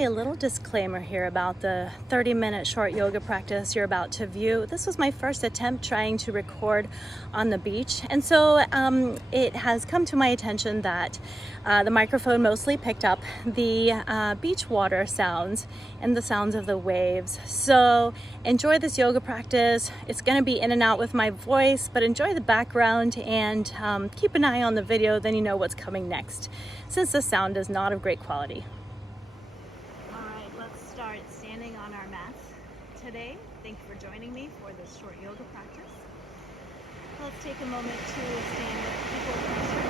Hi, a little disclaimer here about the 30-minute short yoga practice you're about to view. This was my first attempt trying to record on the beach, and so it has come to my attention that the microphone mostly picked up the beach water sounds and the sounds of the waves. So enjoy this yoga practice. It's going to be in and out with my voice, but enjoy the background and keep an eye on the video, then you know what's coming next, since the sound is not of great quality. Alright, let's start standing on our mats today. Thank you for joining me for this short yoga practice. Let's take a moment to stand with equal pressure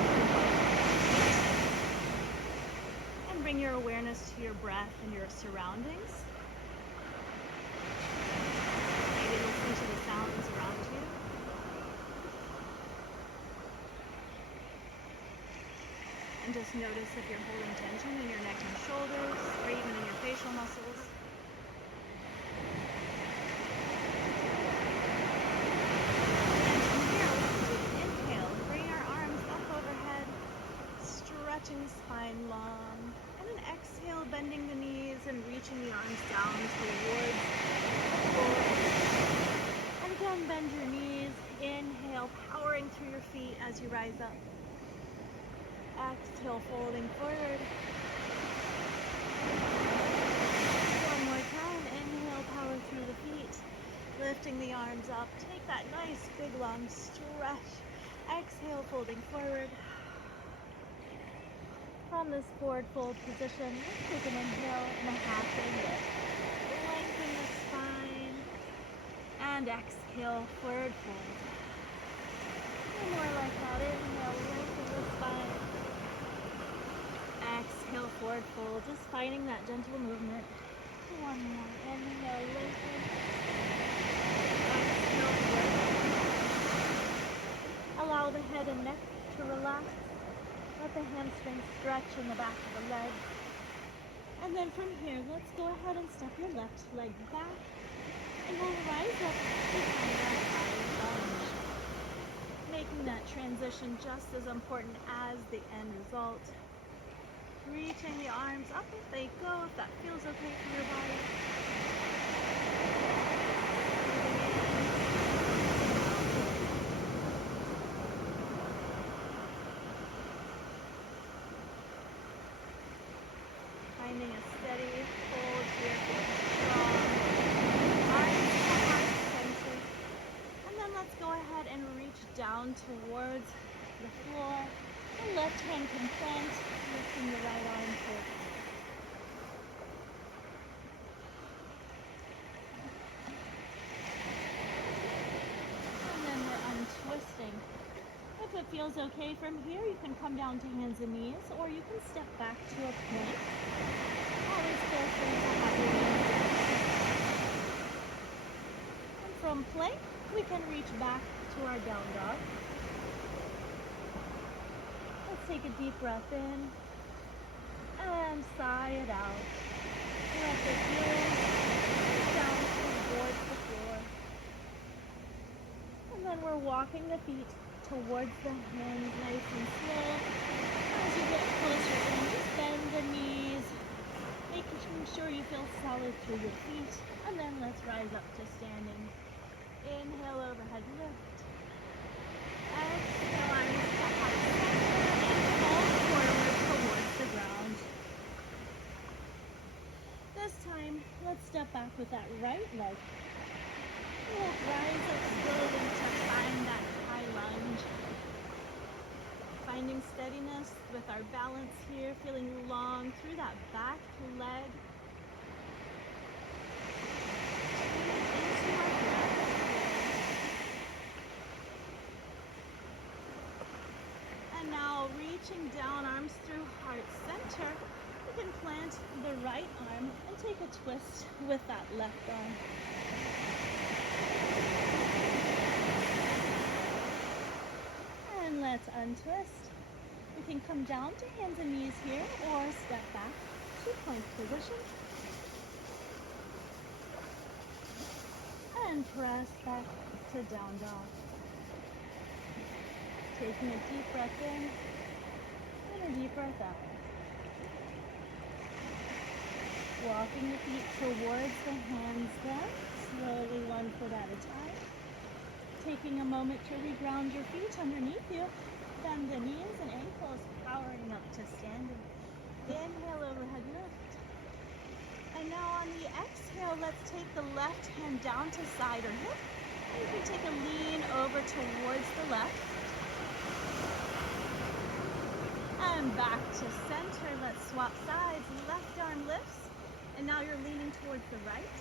and bring your awareness to your breath and your surroundings. Maybe listen to the sounds around you. And just notice if you're holding tension in your neck and shoulders, or even in your facial muscles. And from here, let's do an inhale. Bring our arms up overhead, stretching the spine long. And an exhale, bending the knees and reaching the arms down towards the floor. And again, bend your knees. Inhale, powering through your feet as you rise up. Exhale, folding forward. One more time. Inhale, power through the feet. Lifting the arms up. Take that nice big long stretch. Exhale, folding forward. From this forward fold position, let's take an inhale and a halfway lift. Lengthen the spine. And exhale, forward fold. One more like that. Inhale, lengthen the spine. Exhale, forward fold, just finding that gentle movement. One more. Inhale, lengthen. Exhale, forward fold. Allow the head and neck to relax. Let the hamstrings stretch in the back of the legs. And then from here, let's go ahead and step your left leg back. And we'll rise up behind our high lunge. Making that transition just as important as the end result. Reaching the arms up if they go, if that feels okay for your body. Finding a steady hold here, feeling strong. Arms to heart center. And then let's go ahead and reach down towards the floor. The left hand can plant, lifting the right arm forward. And then we're untwisting. If it feels okay from here, you can come down to hands and knees, or you can step back to a plank. Always feel free to have your knees. And from plank, we can reach back to our down dog. Let's take a deep breath in and sigh it out. Let the heels down towards the floor. And then we're walking the feet towards the hands nice and slow. As you get closer in, just bend the knees, making sure you feel solid through your feet. And then let's rise up to standing. Inhale, overhead lift. Exhale, arms to heart center. Forward towards the ground. This time, let's step back with that right leg. We'll rise up slowly to find that high lunge. Finding steadiness with our balance here, feeling long through that back leg. Into our breath. And now reaching down, arms through heart center, you can plant the right arm and take a twist with that left arm. And let's untwist. You can come down to hands and knees here or step back to plank position. And press back to down dog. Taking a deep breath in and a deep breath out. Walking the feet towards the hands then, slowly 1 foot at a time. Taking a moment to reground your feet underneath you. Bend the knees and ankles, powering up to standing. Inhale, overhead lift. And now on the exhale, let's take the left hand down to side or hip. And you can take a lean over towards the left. And back to center. Let's swap sides. Left arm lifts. And now you're leaning towards the right.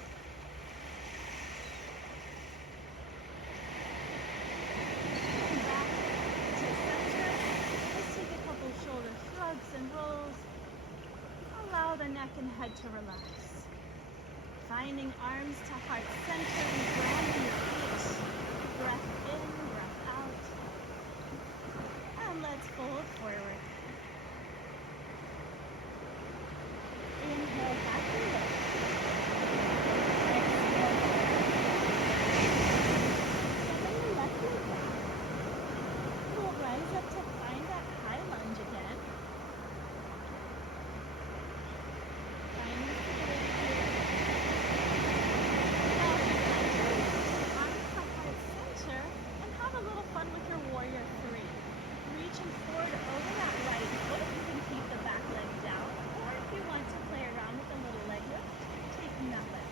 And back to center. Let's take a couple shoulder shrugs and rolls. Allow the neck and head to relax. Finding arms to heart center and grounding your feet. Breath in, breath out. And let's fold forward. Inhale, back and lift. Exhale. Stepping the left leg back. We'll rise up to find that high lunge again. Finding stability here. Now arms to heart center and have a little fun with your warrior 3. Reaching forward over that right foot, you can keep the back leg down, or if you want to play around with a little leg lift, taking that leg.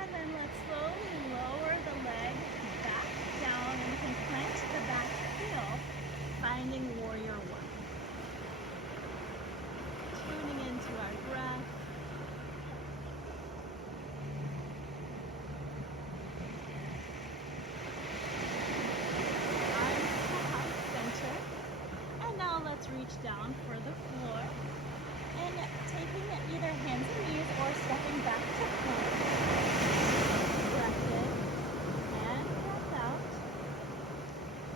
And then let's slowly lower the leg back down, and you can plant the back heel, finding warrior 1. Tuning into our breath. Let's reach down for the floor and taking either hands and knees or stepping back to plank. Breath in and breath out.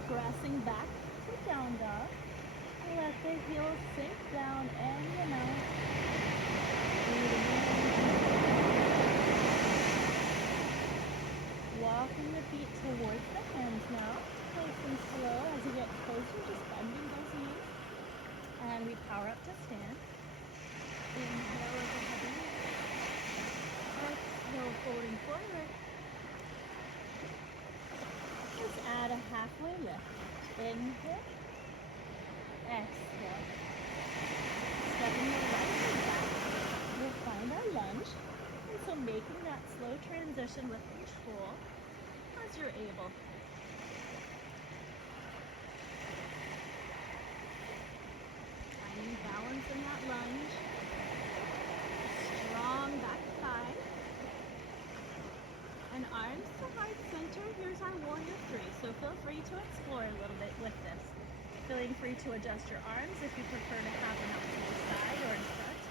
Pressing back to down dog. Let the heels sink down and you know. Breathing in. Walking the feet towards the hands now. Nice and slow as you get closer, just bending those knees. And we power up to stand. Inhale, overhead lift. Exhale, folding forward. Let's add a halfway lift. Inhale. Exhale. Stepping the right leg back. We'll find our lunge. And so making that slow transition with control as you're able. Balance in that lunge. Strong back thigh. And arms to heart center. Here's our warrior 3. So feel free to explore a little bit with this. Feeling free to adjust your arms if you prefer to have them out to the side or in front.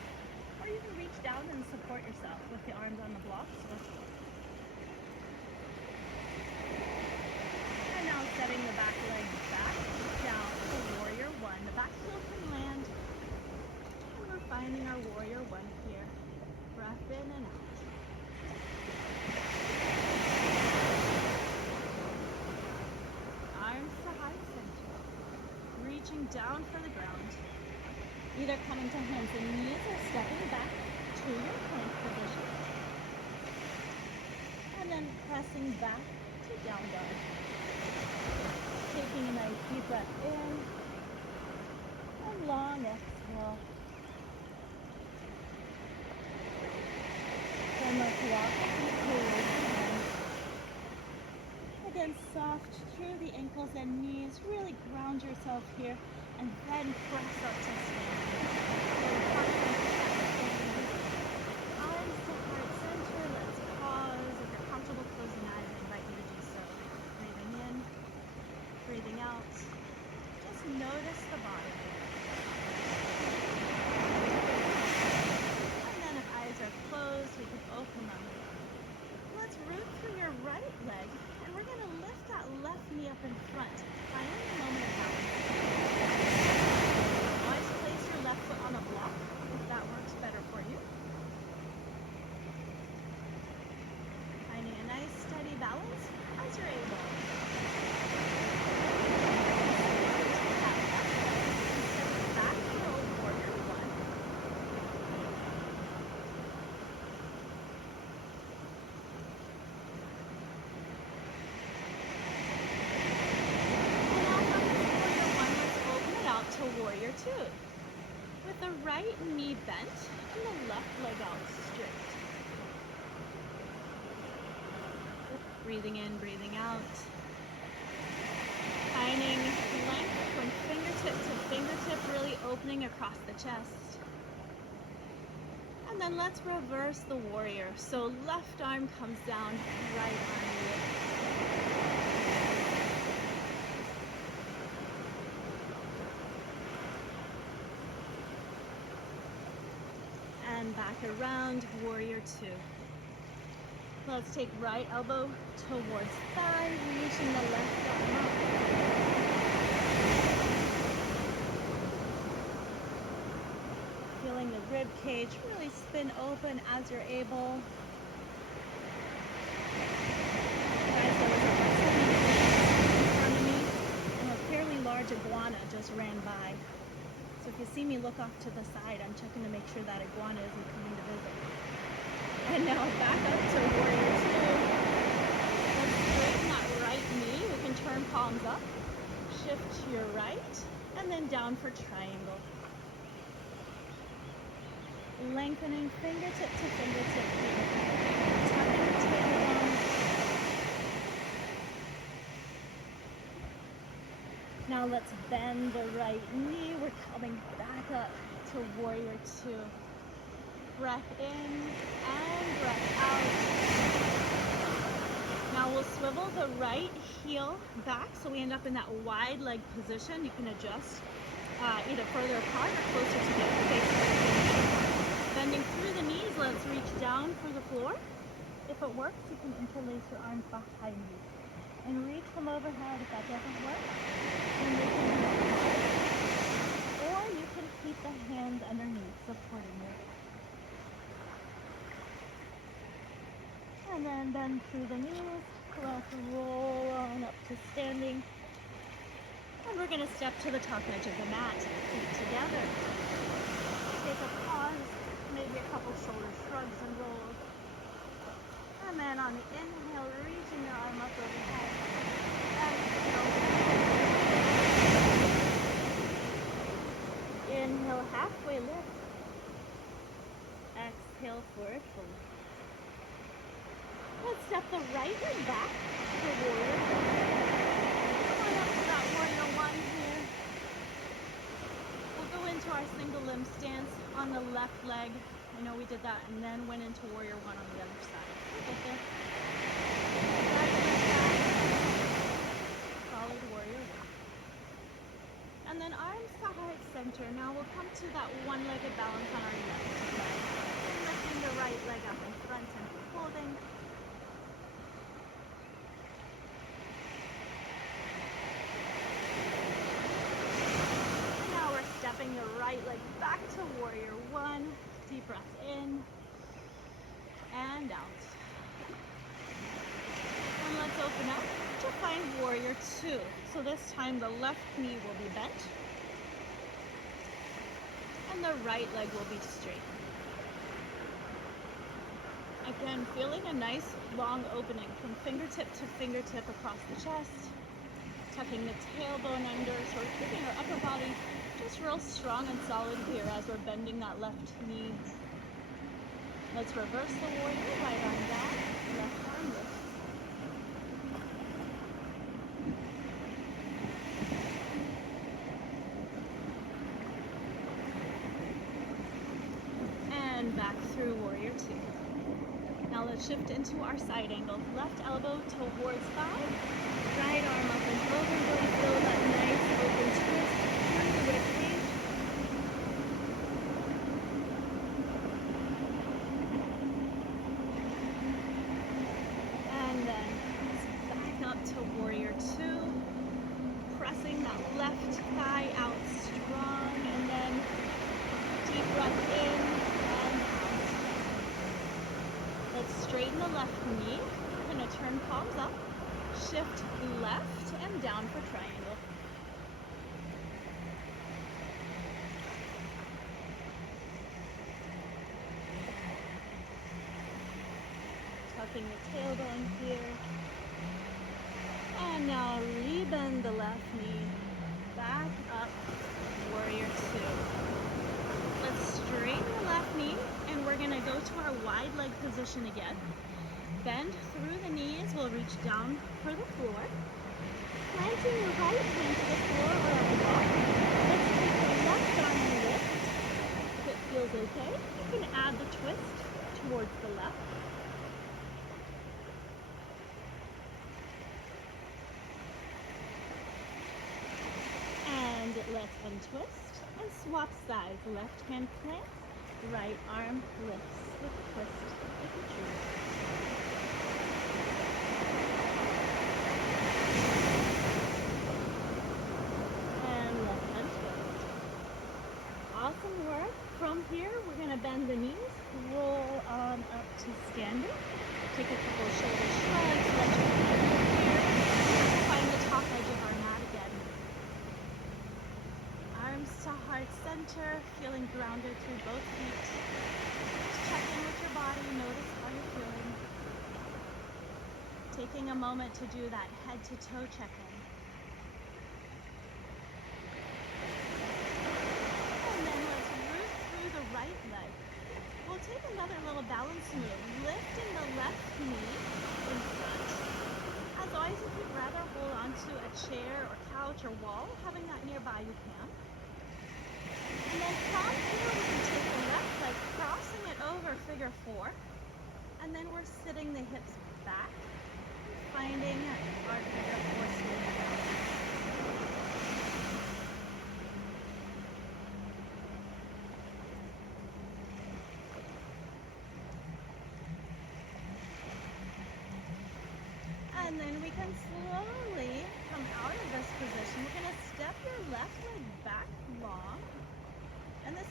Or you can reach down and support yourself with the arms on the blocks. And now setting the back leg back down to warrior 1. The back heel can land. Finding our warrior 1 here. Breath in and out. Arms to heart center. Reaching down for the ground. Either coming to hands and knees or stepping back to your plank position. And then pressing back to down dog. Taking a nice deep breath in. And long exhale. And let's walk forward. Again, soft through the ankles and knees. Really ground yourself here. And then press up to stand. Arms to heart center. Let's pause. If you're comfortable closing eyes, I invite you to do so. Breathing in. Breathing out. Just notice the body. Eyes are closed, we can open them. Let's root through your right leg, and we're going to lift that left knee up in front, finding a moment of balance. Always place your left foot on a block, if that works better for you. Finding a nice steady balance as you're able. two. With the right knee bent and the left leg out straight. Breathing in, breathing out. Finding length from fingertip to fingertip, really opening across the chest. And then let's reverse the warrior. So left arm comes down, right arm lifts. And back around, warrior two. Let's take right elbow towards thigh, reaching the left arm up. Feeling the rib cage really spin open as you're able. Guys, there was a person in front of me and a fairly large iguana just ran by. So if you see me look off to the side, I'm checking to make sure that iguana isn't coming to visit. And now back up to warrior two. Let's straighten that right knee. We can turn palms up, shift to your right, and then down for triangle. Lengthening fingertip to fingertip here. Tucking the tailbone. Now let's bend the right knee. We're coming back up to warrior two. Breath in and breath out. Now we'll swivel the right heel back so we end up in that wide leg position. You can adjust either further apart or closer together. Bending through the knees, let's reach down for the floor. If it works, you can interlace your arms behind you and reach from overhead. If that doesn't work, then they can be or you can keep the hands underneath supporting you. And then bend through the knees, let's roll on up to standing. And we're gonna step to the top edge of the mat, feet together. Take a pause, maybe a couple shoulder shrugs and rolls. And then on the inhale, reaching your arm up overhead. Exhale. Inhale, halfway lift. Exhale, forward fold. Let's step the right leg back to warrior. Come on up to that warrior one here. We'll go into our single limb stance on the left leg. I know we did that and then went into warrior one on the other side. We'll get there. Right leg back. Solid warrior one. And then arms to heart center. Now we'll come to that one-legged balance on our left leg. Lifting the right leg up in front and holding. Stepping the right leg back to warrior one. Deep breath in and out. And let's open up to find warrior two. So this time the left knee will be bent and the right leg will be straight. Again, feeling a nice long opening from fingertip to fingertip across the chest. Tucking the tailbone under, so we're keeping our upper body just real strong and solid here as we're bending that left knee. Let's reverse the warrior, right arm down, left arm lift. And back through warrior two. Now let's shift into our side angle. Left elbow towards thigh, right arm up and over, really feel that nice open twist through the rib cage. And then back up to warrior two, pressing that left thigh out strong, and then deep breath in and out. Let's straighten the left knee. We're gonna turn palms up, shift left and down for triangle. Tucking the tailbone here. And now rebend the left knee, back up, warrior two. wide leg position again. Bend through the knees, we'll reach down for the floor. Planting your right hand to the floor or on the wall. Let's take the left arm and lift. If it feels okay, you can add the twist towards the left. And let's untwist and swap sides. Left hand plants, right arm lifts with twist if you choose. And let's untwist. Awesome work. From here, we're going to bend the knees, roll on up to standing. Take a couple shoulder shrugs, let your hands here. Find the top edge of our mat again. Arms to heart center, feeling grounded through both feet. Just check in with your body, notice how you're feeling. Taking a moment to do that head to toe check-in. And then let's root through the right leg. We'll take another little balance move, lifting the left knee in front. As always, if you'd rather hold onto a chair or couch or wall, having that nearby, you can. And then from here, we can take the left leg, crossing it over figure four. And then we're sitting the hips back, finding our figure four smooth down. And then we can slowly come out of this position. We're going to step your left leg back long. And this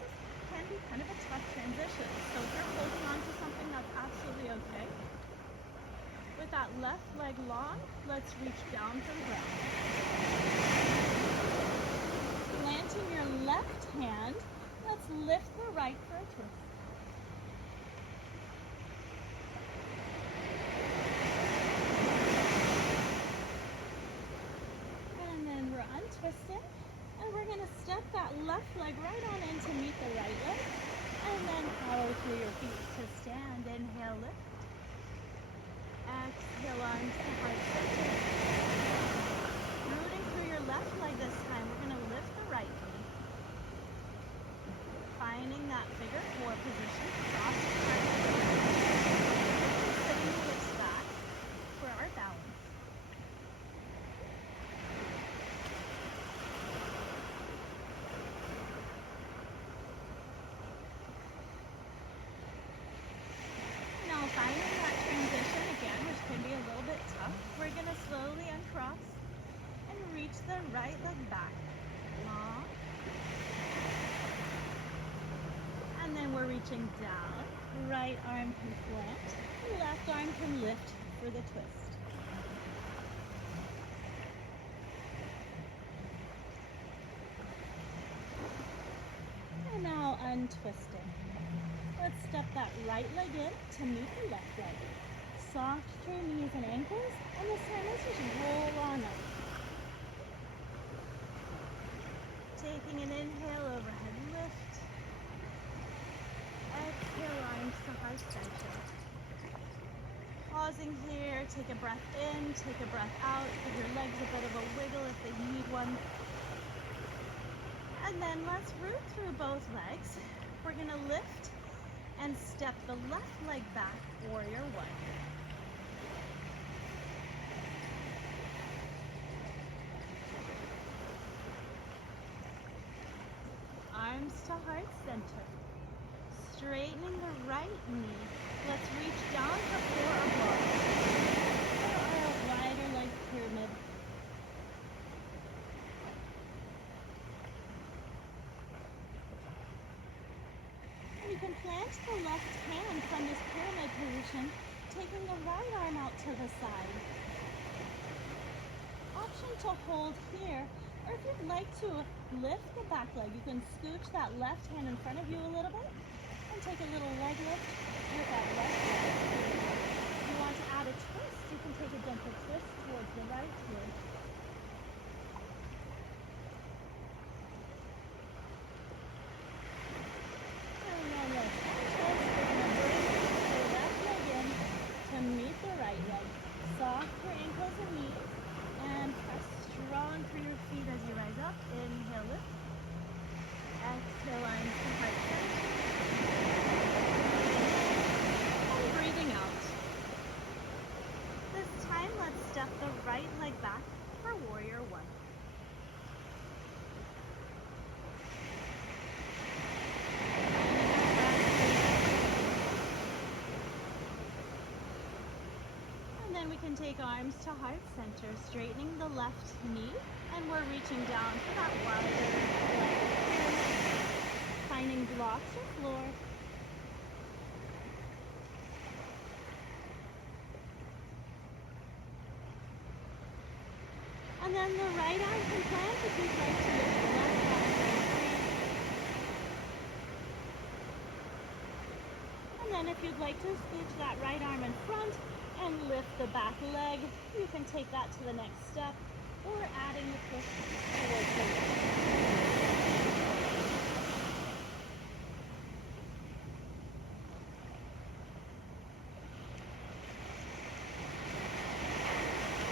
can be kind of a tough transition. So if you're holding on to something, that's absolutely okay. With that left leg long, let's reach down for the ground. Planting your left hand, let's lift the right for a twist. Untwisting, and we're going to step that left leg right on in to meet the right leg, and then follow through your feet to stand. Inhale, lift. Exhale, arms to heart center. Rooting through your left leg this time, we're going to lift the right knee. Finding that figure four position, cross the right leg. Sitting the hips back for our balance. Finding that transition again, which can be a little bit tough, we're going to slowly uncross and reach the right leg back. Long. And then we're reaching down. Right arm can plant. Left arm can lift for the twist. And now untwisting. Let's step that right leg in to meet the left leg. Soft through knees and ankles, and this time let's just roll on up. Taking an inhale, overhead lift. Exhale, arms to heart center. Pausing here, take a breath in, take a breath out. Give your legs a bit of a wiggle if they need one. And then let's root through both legs. We're going to lift and step the left leg back, warrior one. Arms to heart center. Straightening the right knee. Let's reach down for four above. Or a wider leg pyramid. You can plant the left hand from this pyramid position, taking the right arm out to the side. Option to hold here, or if you'd like to lift the back leg, you can scooch that left hand in front of you a little bit and take a little leg lift with that left leg. If you want to add a twist, you can take a gentle twist towards the right here. your feet as you rise up. Inhale, lift. Exhale, arms to heart center. And breathing out. This time, let's step the right leg back for warrior one. Then we can take arms to heart center, straightening the left knee, and we're reaching down for that wider leg, finding blocks or floor. And then the right arm can plant if you'd like to lift the left arm free. And then if you'd like to scooch that right arm in front and lift the back leg, you can take that to the next step, or adding the twist towards the left.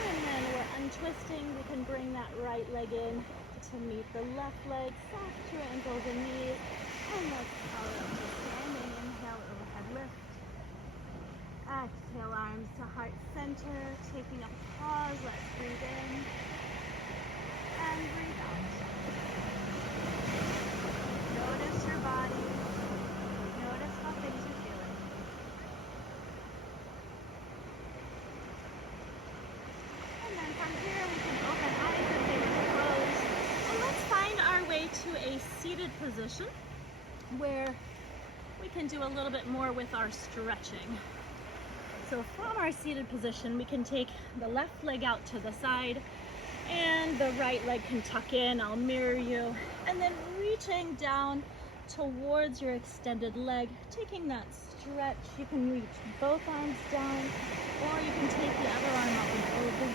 And then we're untwisting. We can bring that right leg in to meet the left leg, soft to your ankles and knees, and let's power up to standing. Inhale, overhead lift. Exhale, arms to heart center, taking a pause. Let's breathe in and breathe out. Notice your body. Notice how things are feeling. And then from here, we can open eyes if they were closed. And let's find our way to a seated position where we can do a little bit more with our stretching. So from our seated position, we can take the left leg out to the side and the right leg can tuck in. I'll mirror you. And then reaching down towards your extended leg, taking that stretch. You can reach both arms down, or you can take the other arm up and over.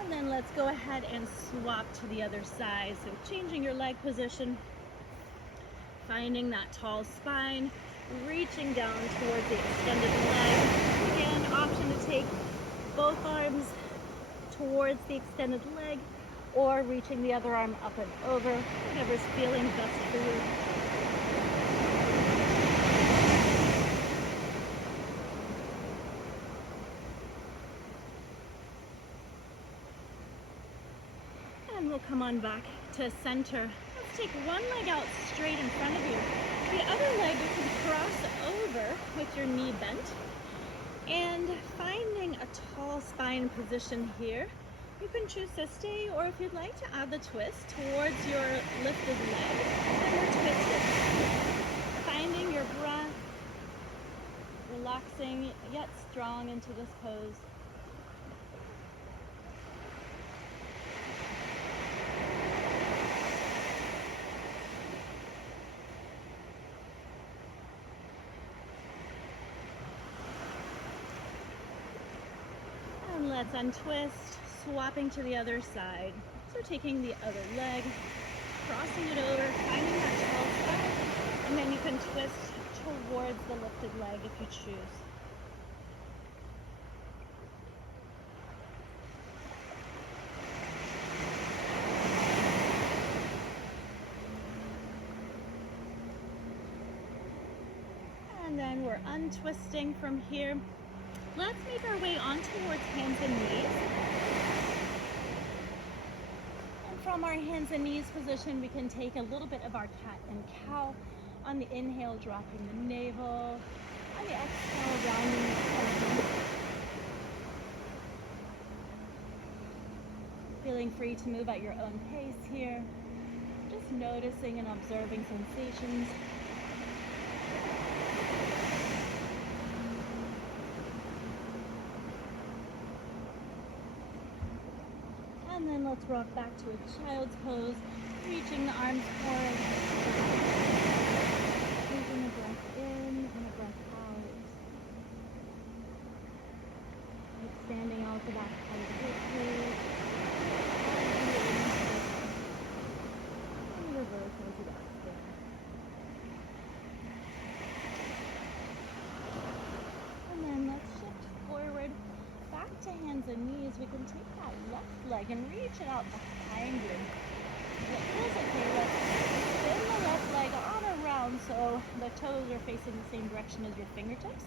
And then let's go ahead and swap to the other side. So changing your leg position, finding that tall spine, reaching down towards the extended leg. Again, option to take both arms towards the extended leg, or reaching the other arm up and over, whatever's feeling best for you. And we'll come on back to center. Let's take one leg out straight in front of you. The other leg you can cross over with your knee bent. And finding a tall spine position here. You can choose to stay, or if you'd like to add the twist towards your lifted leg, then we're twisted. Finding your breath, relaxing yet strong into this pose. And let's untwist, swapping to the other side. So taking the other leg, crossing it over, finding that tall spine, and then you can twist towards the lifted leg if you choose. And then we're untwisting from here. Let's make our way on towards hands and knees. And from our hands and knees position, we can take a little bit of our cat and cow. On the inhale, dropping the navel. On the exhale, rounding the pelvis. Feeling free to move at your own pace here. Just noticing and observing sensations. And then let's rock back to a child's pose, reaching the arms forward. Taking a breath in and a breath out. Expanding out the back part of the hip. is we can take that left leg and reach it out behind you. If it feels okay, let's spin the left leg on around so the toes are facing the same direction as your fingertips.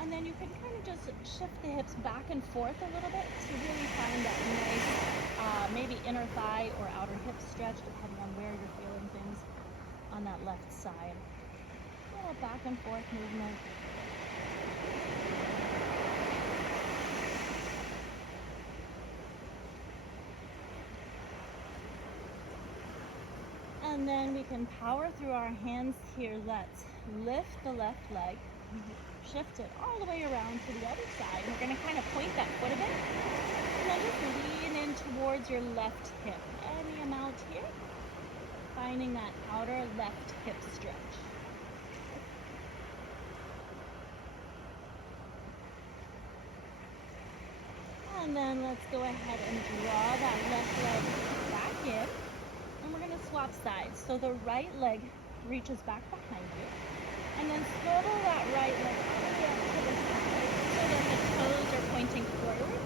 And then you can kind of just shift the hips back and forth a little bit to really find that nice, maybe inner thigh or outer hip stretch, depending on where you're feeling things on that left side. A little back and forth movement. And then we can power through our hands here. Let's lift the left leg, shift it all the way around to the other side. We're going to kind of point that foot a bit, and then just lean in towards your left hip. Any amount here, finding that outer left hip stretch. And then let's go ahead and draw that left leg back in. And we're going to swap sides. So the right leg reaches back behind you. And then swivel that right leg all the way up to the side so that the toes are pointing forward.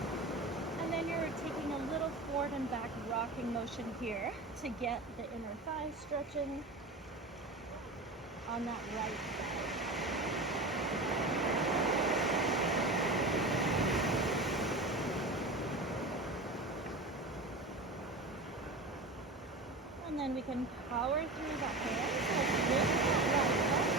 And then you're taking a little forward and back rocking motion here to get the inner thigh stretching on that right side. And then we can power through the hands. Let's lift that right leg.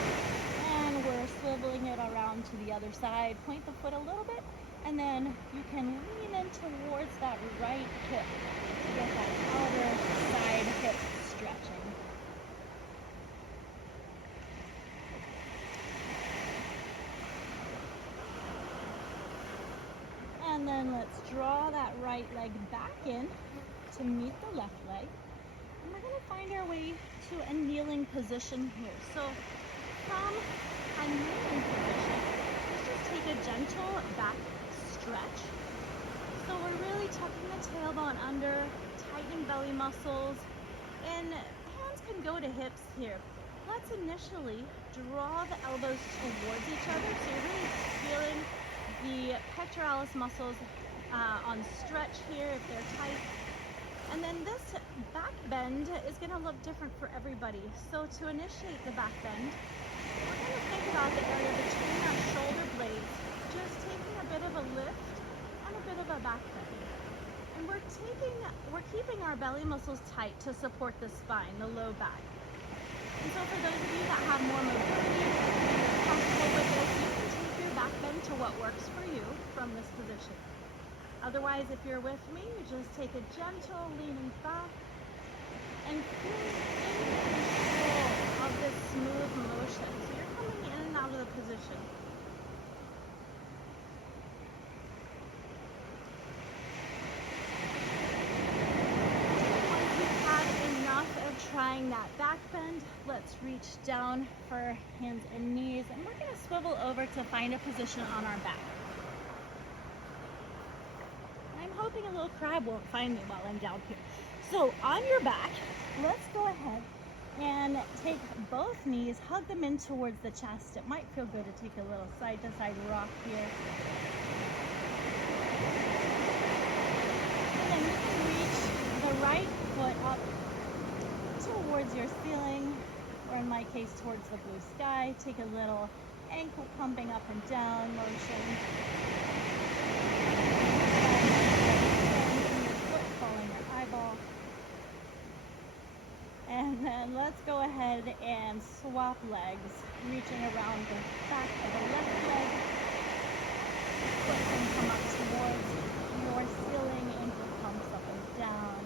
And we're swiveling it around to the other side. Point the foot a little bit. And then you can lean in towards that right hip to get that outer side hip stretching. And then let's draw that right leg back in to meet the left leg. And we're going to find our way to a kneeling position here. So from a kneeling position, let's just take a gentle back stretch. So we're really tucking the tailbone under, tightening belly muscles, and hands can go to hips here. Let's initially draw the elbows towards each other. So you're really feeling the pectoralis muscles on stretch here if they're tight. And then this back bend is going to look different for everybody. So to initiate the back bend, we're going to think about the area between our shoulder blades, just taking a bit of a lift and a bit of a back bend. And we're keeping our belly muscles tight to support the spine, the low back. And so for those of you that have more mobility and you're comfortable with this, you can take your back bend to what works for you from this position. Otherwise, if you're with me, you just take a gentle leaning back and feel in control of this smooth motion. So you're coming in and out of the position. Once you've had enough of trying that back bend, let's reach down for hands and knees, and we're going to swivel over to find a position on our back. I'm hoping a little crab won't find me while I'm down here. So on your back, let's go ahead and take both knees, hug them in towards the chest. It might feel good to take a little side to side rock here. And then you can reach the right foot up towards your ceiling, or in my case, towards the blue sky. Take a little ankle pumping up and down motion. Eyeball. And then let's go ahead and swap legs, reaching around the back of the left leg. Foot can come up towards your ceiling, ankle pumps up and down.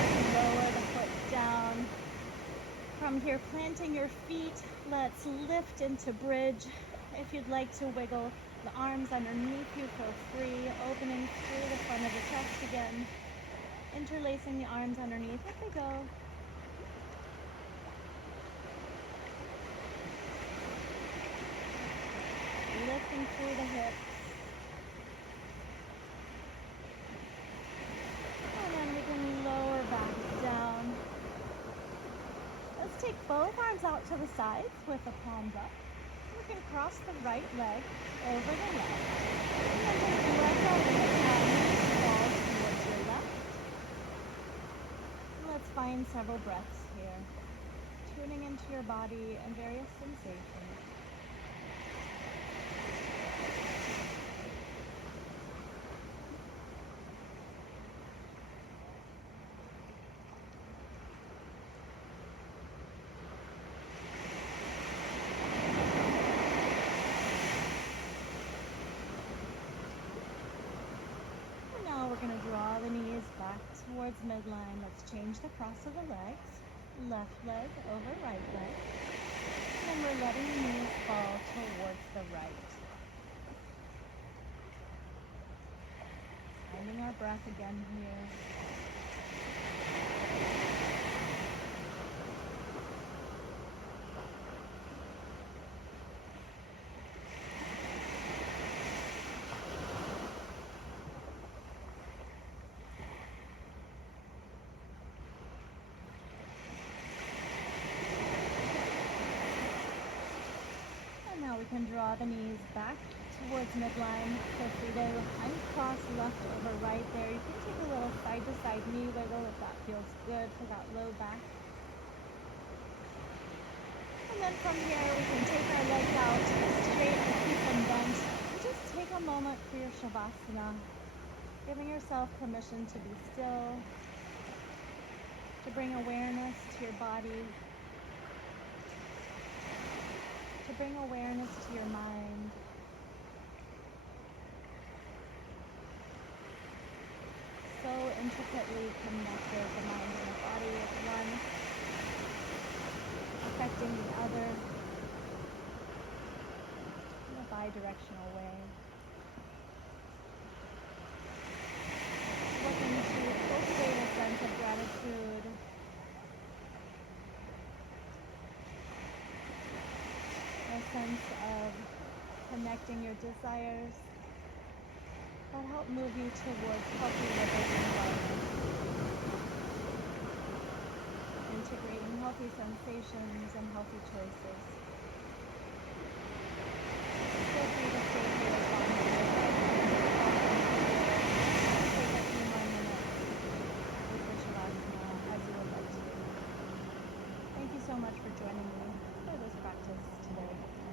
And lower the foot down. From here, planting your feet, let's lift into bridge. If you'd like to wiggle the arms underneath you, feel free. Opening through the front of the chest again. Interlacing the arms underneath as they go. Lifting through the hips. And then we can lower back down. both arms out to the sides with the palms up. You can cross the right leg over the left. And then just let the knees fall towards your left. And let's find several breaths here. Tuning into your body and various sensations. Now we're going to draw the knees back towards midline. Let's change the cross of the legs. Left leg over right leg. And we're letting the knees fall towards the right. Finding our breath again here. Now we can draw the knees back towards midline. Feel free to uncross left over right there. You can take a little side-to-side knee wiggle if that feels good for that low back. And then from here, we can take our legs out straight and keep them bent. And just take a moment for your Shavasana, giving yourself permission to be still, to bring awareness to your body, to bring awareness to your mind. So intricately connected, the mind and the body as one, affecting the other in a bi-directional way. Looking to cultivate a sense of gratitude, a sense of connecting your desires that help move you towards healthy living environments. Integrating healthy sensations and healthy choices. Feel free to stay here as long as you're take a few more minutes with the Shavasana as you would like to. Thank you so much for joining me for this practice today.